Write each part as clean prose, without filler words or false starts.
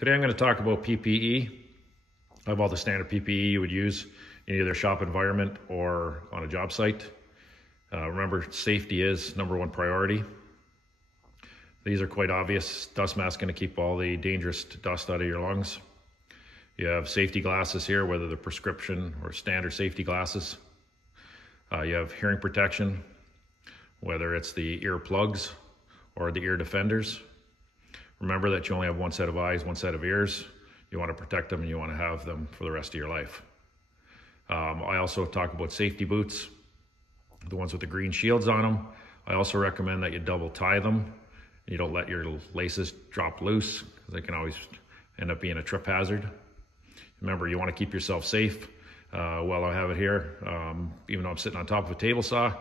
Today I'm going to talk about PPE. I have all the standard PPE you would use in either a shop environment or on a job site. Remember, safety is #1 priority. These are quite obvious. Dust mask going to keep all the dangerous dust out of your lungs. You have safety glasses here, whether they're prescription or standard safety glasses. You have hearing protection, whether it's the ear plugs or the ear defenders. Remember that you only have one set of eyes, one set of ears. You want to protect them and you want to have them for the rest of your life. I also talk about safety boots, the ones with the green shields on them. I also recommend that you double tie them. You don't let your laces drop loose, because they can always end up being a trip hazard. Remember, you want to keep yourself safe. While I have it here, even though I'm sitting on top of a table saw,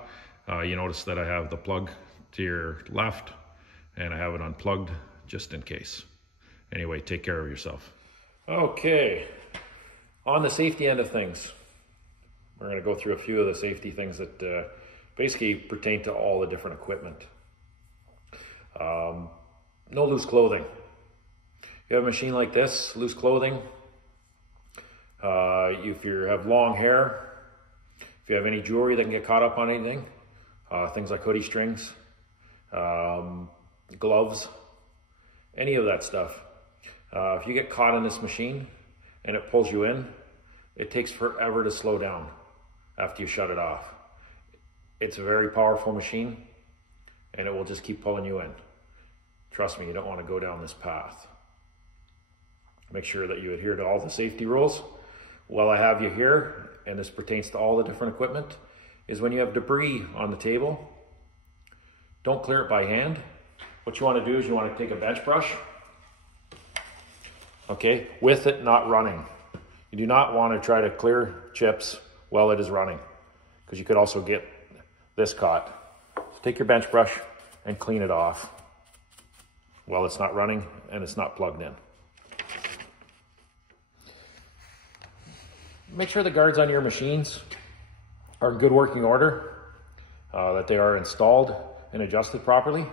you notice that I have the plug to your left and I have it unplugged just in case. Anyway, take care of yourself. Okay, on the safety end of things, we're going to go through a few of the safety things that basically pertain to all the different equipment. No loose clothing. You have a machine like this, loose clothing. If you have long hair, if you have any jewelry that can get caught up on anything, things like hoodie strings, gloves, any of that stuff. If you get caught in this machine and it pulls you in, it takes forever to slow down after you shut it off. It's a very powerful machine and it will just keep pulling you in. Trust me, you don't want to go down this path. Make sure that you adhere to all the safety rules. While I have you here, and this pertains to all the different equipment, is when you have debris on the table, don't clear it by hand. What you want to do is you want to take a bench brush, okay, with it not running. You do not want to try to clear chips while it is running, because you could also get this caught. So take your bench brush and clean it off while it's not running and it's not plugged in. Make sure the guards on your machines are in good working order, that they are installed and adjusted properly.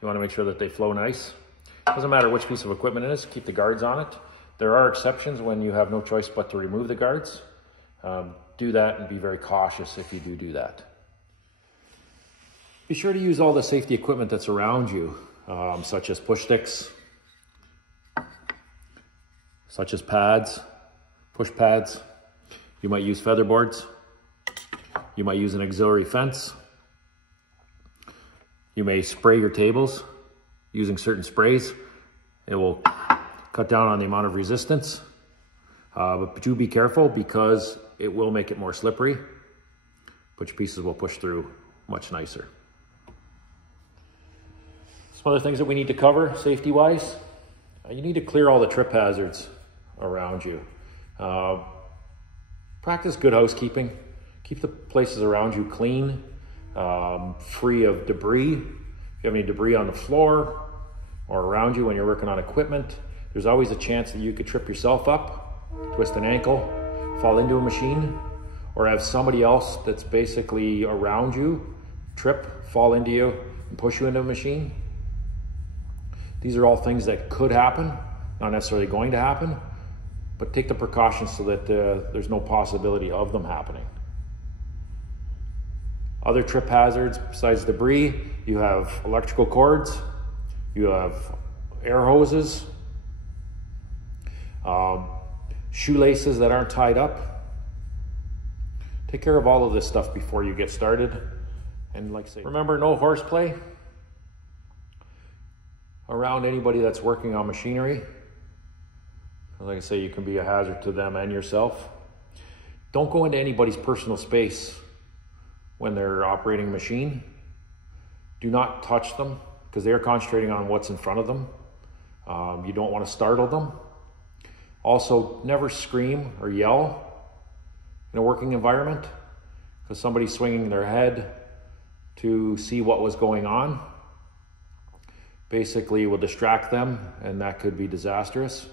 You want to make sure that they flow nice. Doesn't matter which piece of equipment it is, keep the guards on it. There are exceptions when you have no choice but to remove the guards. Do that and be very cautious if you do that. Be sure to use all the safety equipment that's around you, such as push sticks, such as pads, push pads. You might use feather boards. You might use an auxiliary fence. You may spray your tables using certain sprays. It will cut down on the amount of resistance. But do be careful, because it will make it more slippery, but your pieces will push through much nicer. Some other things that we need to cover safety-wise. You need to clear all the trip hazards around you. Practice good housekeeping. Keep the places around you clean, free of debris. If you have any debris on the floor or around you when you're working on equipment, there's always a chance that you could trip yourself up, twist an ankle, fall into a machine, or have somebody else that's basically around you trip, fall into you, and push you into a machine. These are all things that could happen, not necessarily going to happen, but take the precautions so that there's no possibility of them happening. Other trip hazards besides debris, you have electrical cords, you have air hoses, shoelaces that aren't tied up. Take care of all of this stuff before you get started. And like I say, remember, no horseplay around anybody that's working on machinery. Like I say, you can be a hazard to them and yourself. Don't go into anybody's personal space when they're operating a machine. Do not touch them, because they are concentrating on what's in front of them. You don't want to startle them. Also, never scream or yell in a working environment, because somebody's swinging their head to see what was going on. Basically, it will distract them, and that could be disastrous.